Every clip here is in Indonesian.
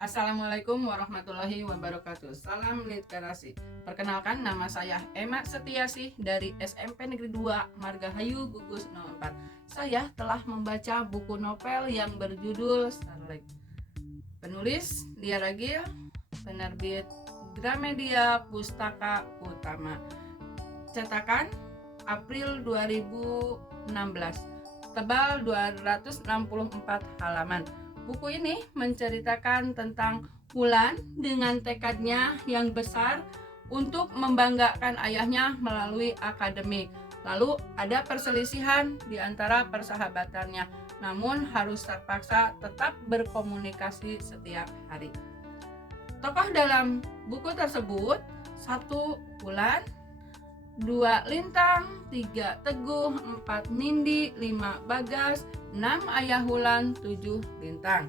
Assalamualaikum warahmatullahi wabarakatuh. Salam literasi. Perkenalkan, nama saya Emma Setiasih dari SMP Negeri 2 Margahayu Gugus 04. Saya telah membaca buku novel yang berjudul Starlight. Penulis Lia Ragil, penerbit Gramedia Pustaka Utama. Cetakan April 2016. Tebal 264 halaman. Buku ini menceritakan tentang Wulan dengan tekadnya yang besar untuk membanggakan ayahnya melalui akademik. Lalu ada perselisihan di antara persahabatannya, namun harus terpaksa tetap berkomunikasi setiap hari. Tokoh dalam buku tersebut: 1. Wulan, 2. Lintang, 3. Teguh, 4. Nindi, 5. Bagas, 6. Ayah Wulan, 7. Lintang.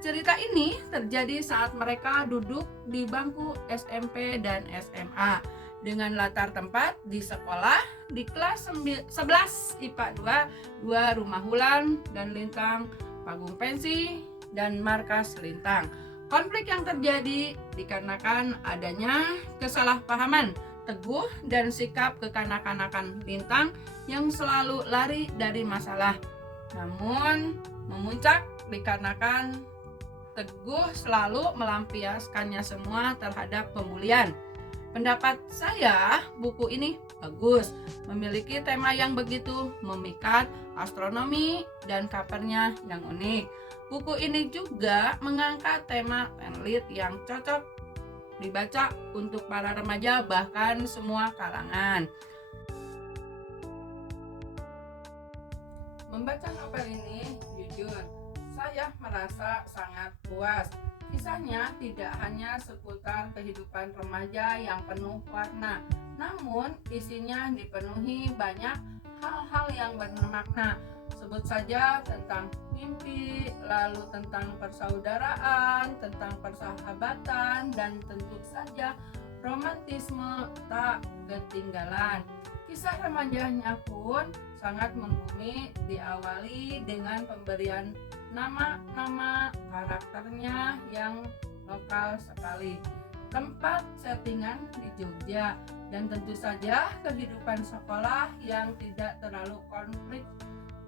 Cerita ini terjadi saat mereka duduk di bangku SMP dan SMA dengan latar tempat di sekolah di kelas 11 IPA 2 Rumah Wulan dan Lintang, Pagung Pensi dan Markas Lintang. Konflik yang terjadi dikarenakan adanya kesalahpahaman Teguh dan sikap kekanak-kanakan Lintang yang selalu lari dari masalah. Namun memuncak dikarenakan Teguh selalu melampiaskannya semua terhadap pembulian. Pendapat saya, buku ini bagus, memiliki tema yang begitu memikat, astronomi dan covernya yang unik. Buku ini juga mengangkat tema penlit yang cocok dibaca untuk para remaja bahkan semua kalangan. Membaca novel ini, jujur, saya merasa sangat puas. Kisahnya tidak hanya seputar kehidupan remaja yang penuh warna, namun isinya dipenuhi banyak hal-hal yang bermakna. Sebut saja tentang mimpi, lalu tentang persaudaraan, tentang persahabatan, dan tentu saja romantisme tak ketinggalan. Kisah remajanya pun sangat membumi, diawali dengan pemberian nama-nama karakternya yang lokal sekali. Tempat settingan di Jogja, dan tentu saja kehidupan sekolah yang tidak terlalu konflik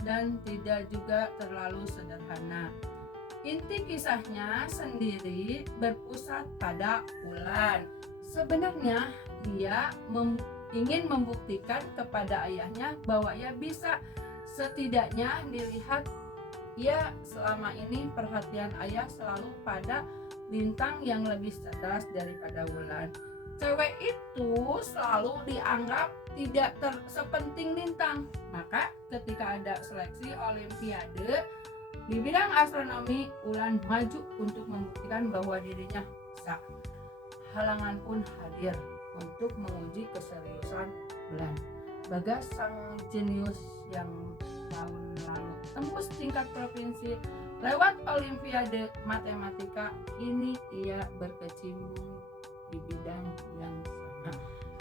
dan tidak juga terlalu sederhana. Inti kisahnya sendiri berpusat pada Wulan. Sebenarnya dia ingin membuktikan kepada ayahnya bahwa ia bisa. Setidaknya dilihat ia selama ini perhatian ayah selalu pada Lintang yang lebih cerdas daripada Wulan. Cewek itu selalu dianggap tidak sepenting Lintang. Maka ketika ada seleksi olimpiade di bidang astronomi, Wulan maju untuk membuktikan bahwa dirinya bisa. Halangan pun hadir untuk menguji keseriusan Wulan. Bagas, sang jenius yang tahun lalu tembus tingkat provinsi lewat olimpiade matematika, ini ia berkecimpung di bidang yang sama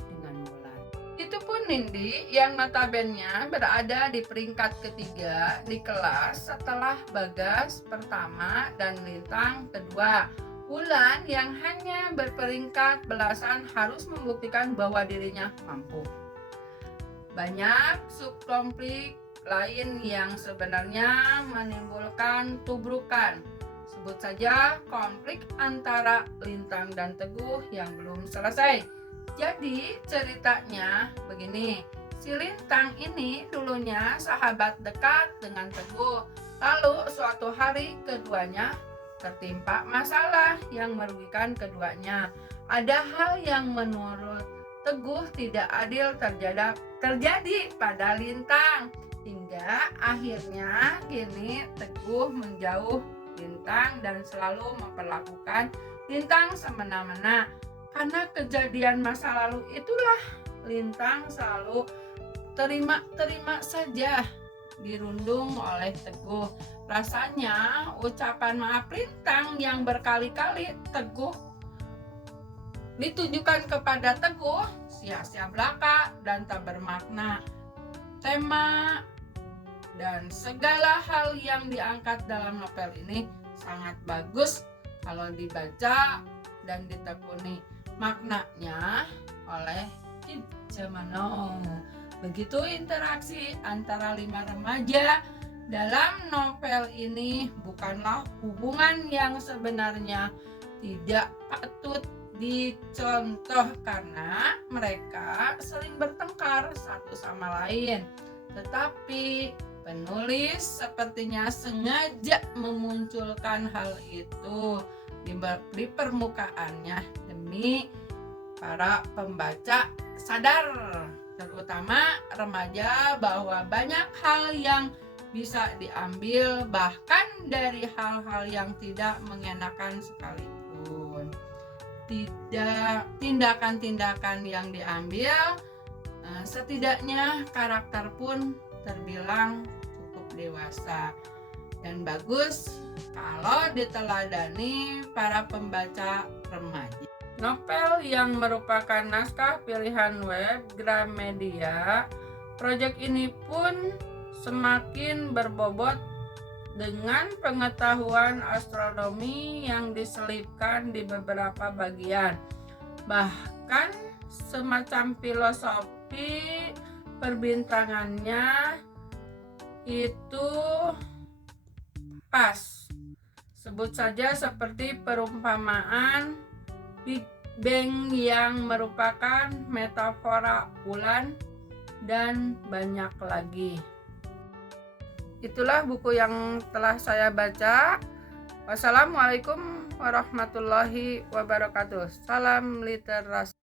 dengan Wulan. Itu pun Nindi yang notabene berada di peringkat ketiga di kelas setelah Bagas pertama dan Lintang kedua. Wulan yang hanya berperingkat belasan harus membuktikan bahwa dirinya mampu. Banyak subkonflik lain yang sebenarnya menimbulkan tubrukan. Sebut saja konflik antara Lintang dan Teguh yang belum selesai. Jadi ceritanya begini, si Lintang ini dulunya sahabat dekat dengan Teguh. Lalu suatu hari keduanya tertimpa masalah yang merugikan keduanya. Ada hal yang menurut Teguh tidak adil terjadi pada Lintang, hingga akhirnya kini Teguh menjauh Lintang dan selalu memperlakukan Lintang semena-mena. Karena kejadian masa lalu itulah Lintang selalu terima saja dirundung oleh Teguh. Rasanya ucapan maaf Lintang yang berkali-kali Teguh ditujukan kepada Teguh sia-sia belaka dan tak bermakna. Tema dan segala hal yang diangkat dalam novel ini sangat bagus kalau dibaca dan ditekuni maknanya oleh Kim Jamano. Begitu interaksi antara 5 remaja dalam novel ini bukanlah hubungan yang sebenarnya tidak patut dicontoh karena mereka sering bertengkar satu sama lain. Tetapi penulis sepertinya sengaja memunculkan hal itu di permukaannya demi para pembaca sadar, terutama remaja, bahwa banyak hal yang bisa diambil bahkan dari hal-hal yang tidak mengenakan sekalipun. Tindakan-tindakan yang diambil, setidaknya karakter pun terbilang cukup dewasa dan bagus kalau diteladani para pembaca remaja. Novel yang merupakan naskah pilihan web Gramedia, proyek ini pun semakin berbobot dengan pengetahuan astronomi yang diselipkan di beberapa bagian. Bahkan semacam filosofi perbintangannya itu pas. Sebut saja seperti perumpamaan Big Bang yang merupakan metafora bulan dan banyak lagi. Itulah buku yang telah saya baca. Wassalamualaikum warahmatullahi wabarakatuh. Salam literasi.